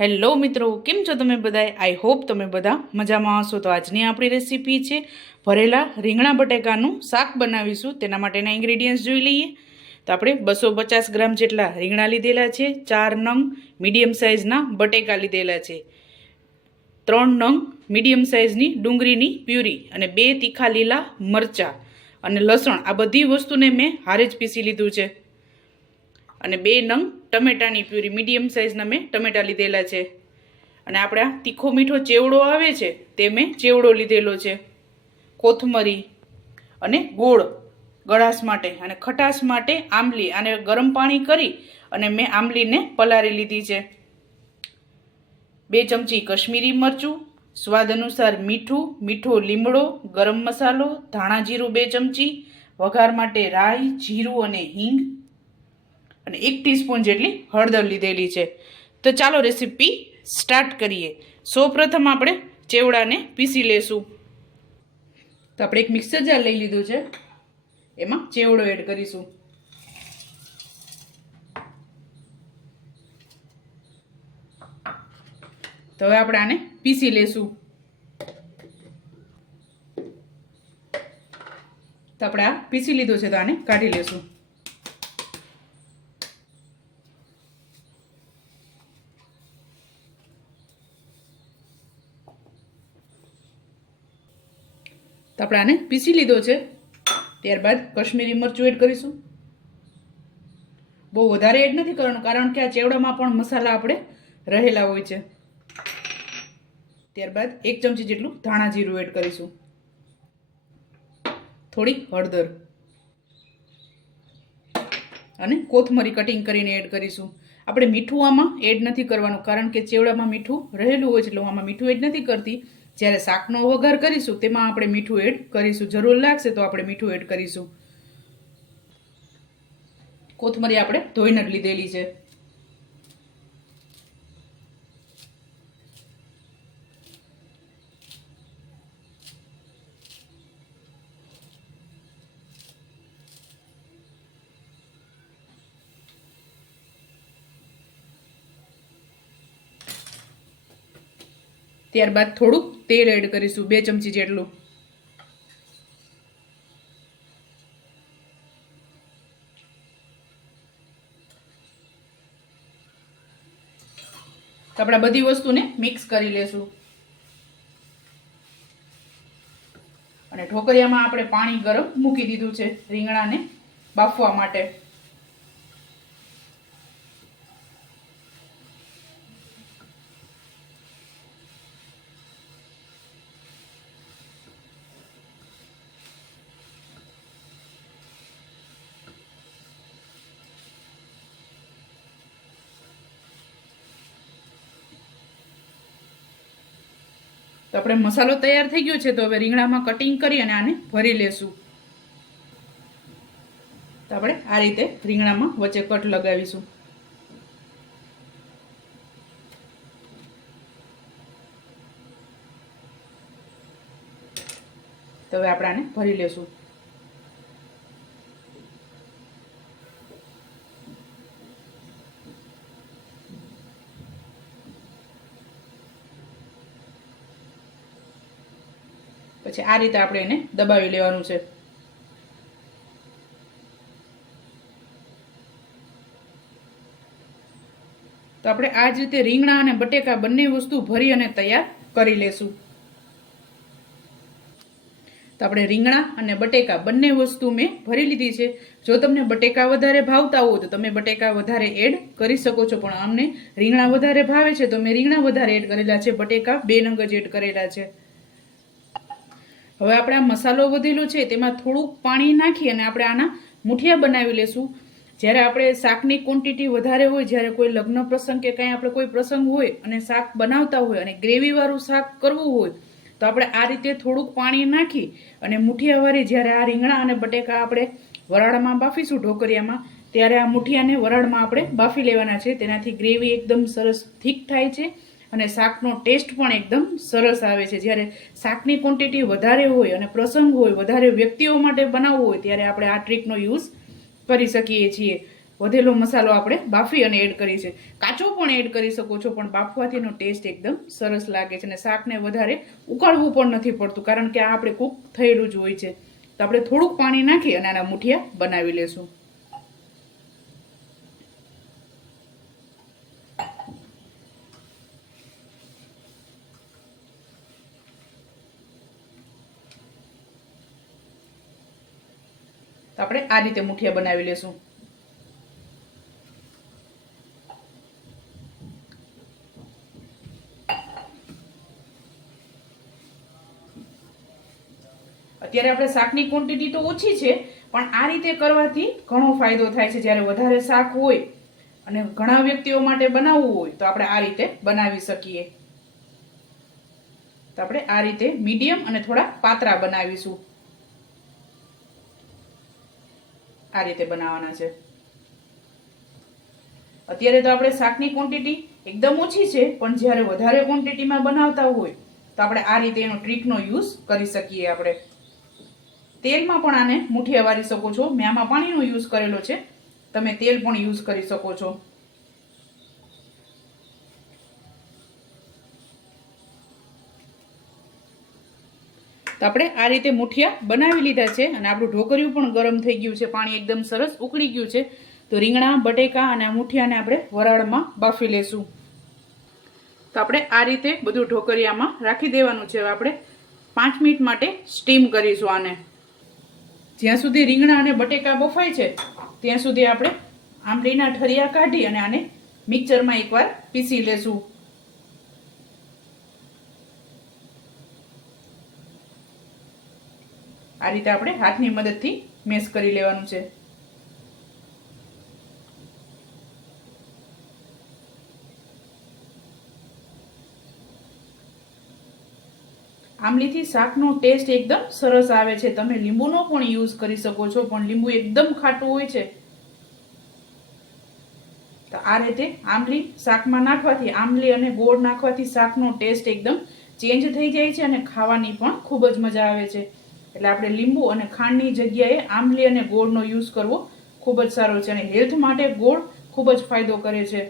Hello મિત્રો, કેમ છો તમે બધા? આઈ હોપ તમે બધા મજામાં હશો. તો આજની આપણી રેસીપી છે ભરેલા રીંગણા બટેકાનું શાક બનાવીશું. તેના માટેના ઇન્ગ્રેડિયન્ટ્સ જોઈ લઈએ. તો આપણે 250 ગ્રામ જેટલા રીંગણા લીધેલા છે, 4 નંગ મીડિયમ સાઇઝના બટેકા લીધેલા છે, 3 નંગ મીડિયમ સાઇઝની ડુંગળીની પ્યુરી અને 2 તીખા લીલા મરચાં અને લસણ. આ બધી વસ્તુને મેં હારે જ પીસી લીધું છે. અને 2 નંગ ટમેટાની પ્યુરી મીડિયમ સાઇઝના મેં ટમેટા લીધેલા છે. અને આપણે આ તીખો મીઠો ચેવડો આવે છે તે મેં ચેવડો લીધેલો છે. કોથમરી અને ગોળ ગળાશ માટે અને ખટાશ માટે આંબલી. આને ગરમ પાણી કરી અને મેં આંબલીને પલાળી લીધી છે. 2 ચમચી કશ્મીરી મરચું, સ્વાદ અનુસાર મીઠું, મીઠો લીમડો, ગરમ મસાલો, ધાણા જીરું 2 ચમચી, વઘાર માટે રાઈ, જીરું અને હિંગ અને 1 ટીસ્પૂન જેટલી હળદર લીધેલી છે. તો ચાલો રેસીપી સ્ટાર્ટ કરીએ. સૌપ્રથમ આપણે ચેવડાને પીસી લેશું. તો આપણે એક મિક્સર જાર લઈ લીધું છે, એમાં ચેવડો એડ કરીશું. તો હવે આપણે આને પીસી લેશું. તો આપણે આ પીસી લીધું છે, તો આને કાઢી લેશું. તો આપણે આને પીસી લીધો છે. ત્યારબાદ કશ્મીરી મરચું એડ કરીશું. બહુ વધારે એડ નથી કરવાનું, કારણ કે આ ચેવડામાં પણ મસાલા આપણે રહેલા હોય છે. ત્યારબાદ 1 ચમચી જેટલું ધાણા જીરું એડ કરીશું. થોડીક હળદર અને કોથમરી કટિંગ કરીને એડ કરીશું. આપણે મીઠું આમાં એડ નથી કરવાનું, કારણ કે ચેવડામાં મીઠું રહેલું હોય છે, એટલે હું આમાં મીઠું એડ નથી કરતી. જ્યારે શાકનો વઘાર કરીશું તેમાં આપણે મીઠું એડ કરીશું. જરૂર લાગશે તો આપણે મીઠું એડ કરીશું. કોથમરી આપણે ધોઈને જ લીધેલી છે. ત્યારબાદ થોડુંક તેલ એડ કરીશું, 2 ચમચી જેટલું. તો આપણે બધી વસ્તુને મિક્સ કરી લેશું. અને ઢોકળિયામાં આપણે પાણી ગરમ મૂકી દીધું છે રીંગણાને બાફવા માટે. તો આપણે મસાલો તૈયાર થઈ ગયો છે. તો હવે રીંગણામાં કટિંગ કરી અને આને ભરી લેશું. તો આપણે આ રીતે રીંગણામાં વચ્ચે કટ લગાવીશું. તો હવે આપણે આને ભરી લેશું. પછી આ રીતે આપણે એને દબાવી લેવાનું છે. તો આપણે આ જ રીતે રીંગણા અને બટેકા બંને વસ્તુ ભરી અને તૈયાર કરી લેશું. તો આપણે રીંગણા અને બટેકા બંને વસ્તુ મેં ભરી લીધી છે. જો તમને બટેકા વધારે ભાવતા હોય તો તમે બટેકા વધારે એડ કરી શકો છો, પણ અમને રીંગણા વધારે ભાવે છે તો મેં રીંગણા વધારે એડ કરેલા છે, બટેકા 2 નંગ જ એડ કરેલા છે. હવે આપણે આ મસાલો વધેલો છે તેમાં થોડુંક પાણી નાખી અને આપણે આના મુઠિયા બનાવી લેશું. જ્યારે આપણે શાકની ક્વોન્ટિટી વધારે હોય, જ્યારે કોઈ લગ્ન પ્રસંગ કે કંઈ આપણે કોઈ પ્રસંગ હોય અને શાક બનાવતા હોય અને ગ્રેવીવાળું શાક કરવું હોય, તો આપણે આ રીતે થોડુંક પાણી નાખી અને મુઠિયાવાળી જ્યારે આ રીંગણા અને બટેકા આપણે વરાળમાં બાફીશું ઢોકળિયામાં, ત્યારે આ મુઠિયાને વરાળમાં આપણે બાફી લેવાના છે. તેનાથી ગ્રેવી એકદમ સરસ થીક થાય છે અને શાકનો ટેસ્ટ પણ એકદમ સરસ આવે છે. જ્યારે શાકની ક્વોન્ટિટી વધારે હોય અને પ્રસંગ હોય, વધારે વ્યક્તિઓ માટે બનાવવું હોય, ત્યારે આપણે આ ટ્રીકનો યુઝ કરી શકીએ છીએ. વધેલો મસાલો આપણે બાફી અને એડ કરી છે. કાચો પણ એડ કરી શકો છો, પણ બાફવાથી એનો ટેસ્ટ એકદમ સરસ લાગે છે અને શાકને વધારે ઉકાળવું પણ નથી પડતું, કારણ કે આ આપણે કૂક થયેલું જ હોય છે. તો આપણે થોડુંક પાણી નાખી અને આના મુઠિયા બનાવી લેશું. તો આપણે આ રીતે મુઠિયા બનાવી લેશું. અત્યારે આપણે શાકની ક્વોન્ટિટી તો ઓછી છે, પણ આ રીતે કરવાથી ઘણો ફાયદો થાય છે. જ્યારે વધારે શાક હોય અને ઘણા વ્યક્તિઓ માટે બનાવવું હોય તો આપણે આ રીતે બનાવી શકીએ. તો આપણે આ રીતે મીડિયમ અને થોડા પાતળા બનાવીશું. આ રીતે બનાવવાના છે. અત્યારે તો આપણે શાકની ક્વોન્ટિટી એકદમ ઓછી છે, પણ જ્યારે વધારે ક્વોન્ટિટીમાં બનાવતા હોય તો આપણે આ રીતે એનો ટ્રીકનો યુઝ કરી શકીએ. આપણે તેલમાં પણ આને મુઠિયા વારી શકો છો. મેં આમાં પાણીનો યુઝ કરેલો છે, તમે તેલ પણ યુઝ કરી શકો છો. તો આપણે આ રીતે મુઠિયા બનાવી લીધા છે અને આપણું ઢોકળિયું પણ ગરમ થઈ ગયું છે. પાણી એકદમ સરસ ઉકળી ગયું છે. તો રીંગણા, બટેકા અને આ મુઠિયાને આપણે વરાળમાં બાફી લેશું. તો આપણે આ રીતે બધું ઢોકળિયામાં રાખી દેવાનું છે. હવે આપણે 5 મિનિટ માટે સ્ટીમ કરીશું આને. જ્યાં સુધી રીંગણા અને બટેકા બફાય છે ત્યાં સુધી આપણે આંબલીના ઠરિયા કાઢી અને આને મિક્સરમાં એકવાર પીસી લેશું. આ રીતે આપણે હાથની મદદથી મેશ કરી લેવાનું છે. આંબલીથી શાકનો ટેસ્ટ એકદમ સરસ આવે છે. તમે લીંબુનો પણ યુઝ કરી શકો છો, પણ લીંબુ એકદમ ખાટું હોય છે. તો આ રીતે આંબલી શાકમાં નાખવાથી, આંબલી અને ગોળ નાખવાથી શાકનો ટેસ્ટ એકદમ ચેન્જ થઈ જાય છે અને ખાવાની પણ ખૂબ જ મજા આવે છે. એટલે આપણે લીંબુ અને ખાંડની જગ્યાએ આંબલી અને ગોળનો યુઝ કરવો ખૂબ જ સારો છે અને હેલ્થ માટે ગોળ ખૂબ જ ફાયદો કરે છે.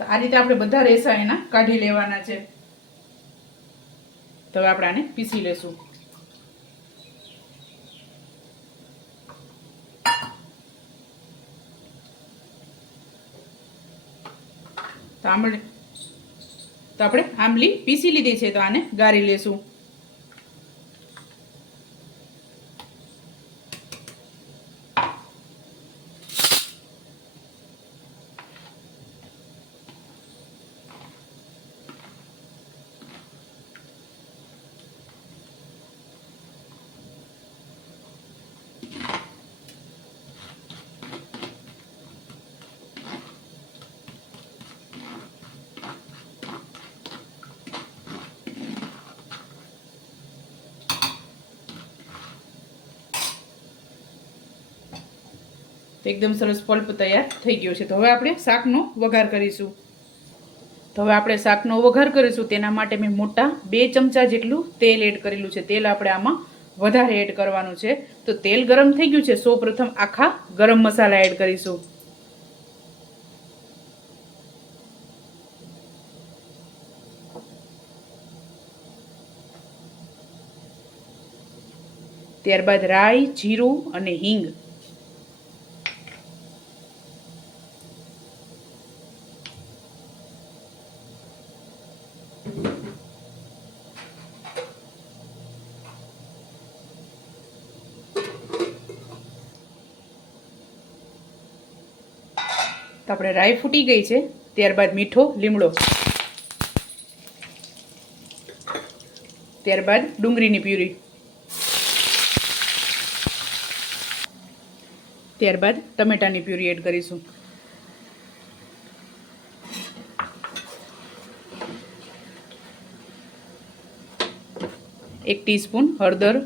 તો આ રીતે આપણે બધા રેસા એના કાઢી લેવાના છે. તો હવે આપણે આને પીસી લેશું. તો આપણે આંબલી પીસી લીધી છે, તો આને ગાળી લેશું. તો એકદમ સરસ પલ્પ તૈયાર થઈ ગયો છે. તો હવે આપણે શાકનો વઘાર કરીશું. તો હવે આપણે શાકનો વઘાર કરીશું. તેના માટે મેં મોટા 2 ચમચા જેટલું તેલ એડ કરેલું છે. તેલ આપણે આમાં વધારે એડ કરવાનું છે. તો તેલ ગરમ થઈ ગયું છે. સૌપ્રથમ આખા ગરમ મસાલા એડ કરીશું. ત્યારબાદ રાઈ, જીરું અને હિંગ. તો આપણે રાઈ ફૂટી ગઈ છે. ત્યારબાદ મીઠો લીમડો, ત્યારબાદ ડુંગળીની પ્યુરી, ત્યારબાદ ટમેટાની પ્યુરી એડ કરીશું. એક ટીસ્પૂન હળદર,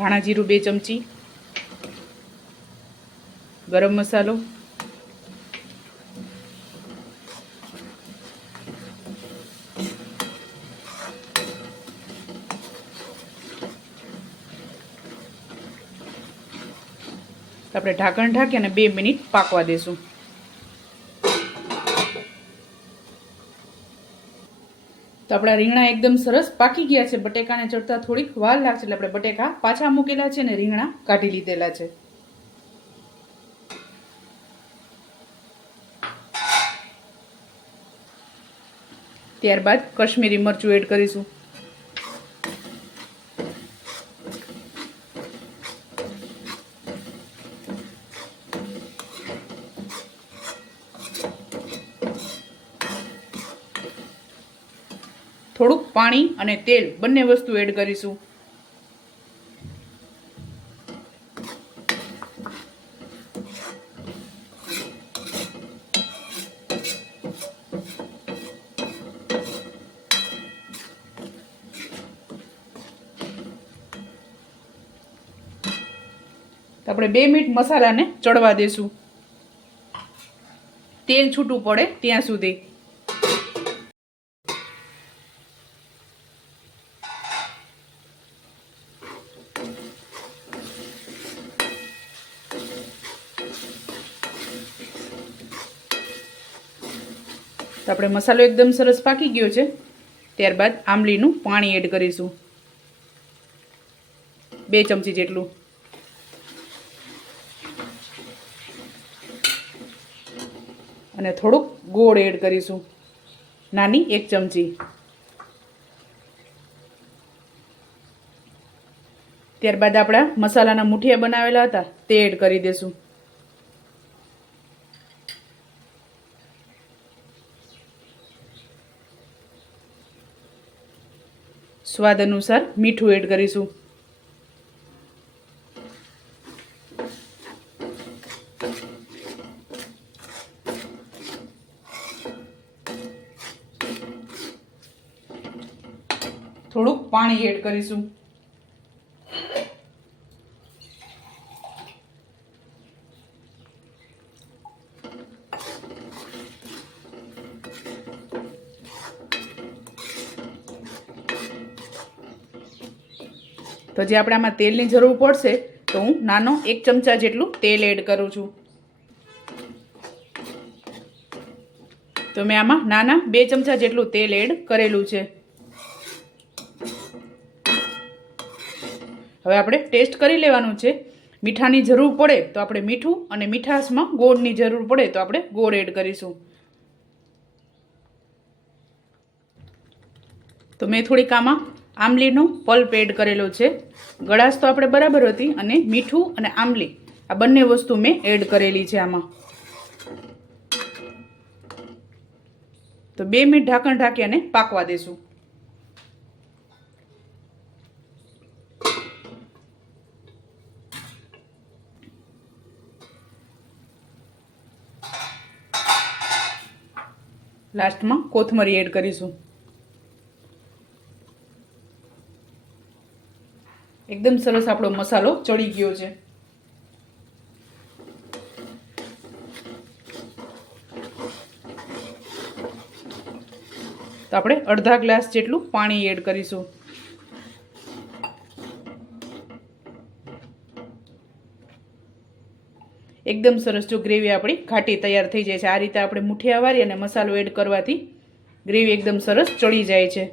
ધાણા જીરું 2 ચમચી, ગરમ મસાલો, આપણે ઢાંકણ ઢાંકી અને 2 મિનિટ પાકવા દેશું. તો આપણા રીંગણા એકદમ સરસ પાકી ગયા છે. બટેકાને ચડતા થોડીક વાર લાગશે એટલે આપણે બટેકા પાછા મૂકેલા છે અને રીંગણા કાઢી લીધેલા છે. ત્યારબાદ કશ્મીરી મરચું એડ કરીશું. થોડુંક પાણી અને તેલ બંને વસ્તુ એડ કરીશું. આપણે 2 મિનિટ મસાલાને ચડવા દેશું, તેલ છૂટું પડે ત્યાં સુધી. તો આપણે મસાલો એકદમ સરસ પાકી ગયો છે. ત્યારબાદ આંબલીનું પાણી એડ કરીશું, 2 ચમચી જેટલું. અને થોડુંક ગોળ એડ કરીશું, નાની 1 ચમચી. ત્યારબાદ આપણા મસાલાના મુઠિયા બનાવેલા હતા તે એડ કરી દેશું. સ્વાદ અનુસાર મીઠું એડ કરીશું. થોડુંક પાણી એડ કરીશું. તો જે આપણે આમાં તેલની જરૂર પડશે તો હું નાનો 1 ચમચા જેટલું તેલ એડ કરું છું. તો મેં આમાં નાના 2 ચમચા જેટલું તેલ એડ કરેલું છે. હવે આપણે ટેસ્ટ કરી લેવાનું છે. મીઠાની જરૂર પડે તો આપણે મીઠું અને મીઠાશમાં ગોળની જરૂર પડે તો આપણે ગોળ એડ કરીશું. તો મેં થોડીક આમાં આંબલીનો પલ્પ એડ કરેલો છે. ગળાશ તો આપણે બરાબર હતી અને મીઠું અને આંબલી આ બંને વસ્તુ મેં એડ કરેલી છે આમાં. તો 2 મિનિટ ઢાંકણ ઢાંકી અને પાકવા દેશું. લાસ્ટમાં કોથમરી એડ કરીશું. એકદમ સરસ આપણો મસાલો ચડી ગયો છે. તો આપણે અડધા ગ્લાસ જેટલું પાણી એડ કરીશું. એકદમ સરસ જો ગ્રેવી આપણી ઘાટી તૈયાર થઈ જાય છે. આ રીતે આપણે મુઠિયા વારી અને મસાલો એડ કરવાથી ગ્રેવી એકદમ સરસ ચડી જાય છે.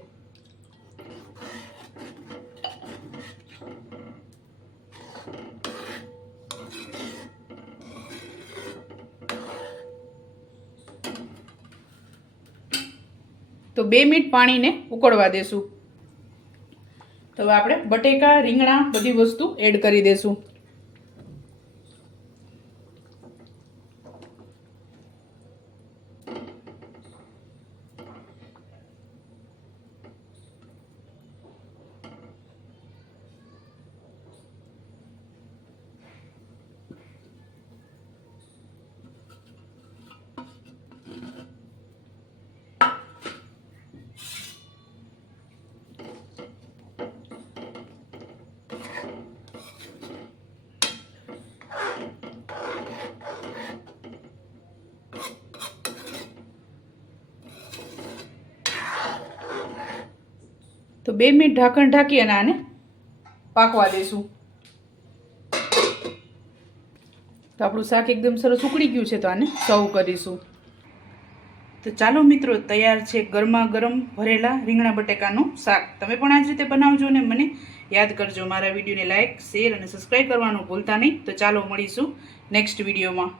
તો 2 મિનિટ પાણીને ઉકળવા દેશું. તો હવે આપણે બટેકા, રીંગણા બધી વસ્તુ એડ કરી દેશું. તો 2 મિનિટ ઢાંકણ ઢાંકી અને આને પાકવા દઈશું. તો આપણું શાક એકદમ સરસ ઉકળી ગયું છે, તો આને સર્વ કરીશું. તો ચાલો મિત્રો, તૈયાર છે ગરમા ગરમ ભરેલા રીંગણા બટેકાનું શાક. તમે પણ આ જ રીતે બનાવજો ને મને યાદ કરજો. મારા વિડીયોને લાઇક, શેર અને સબસ્ક્રાઈબ કરવાનું ભૂલતા નહીં. તો ચાલો મળીશું નેક્સ્ટ વિડીયોમાં.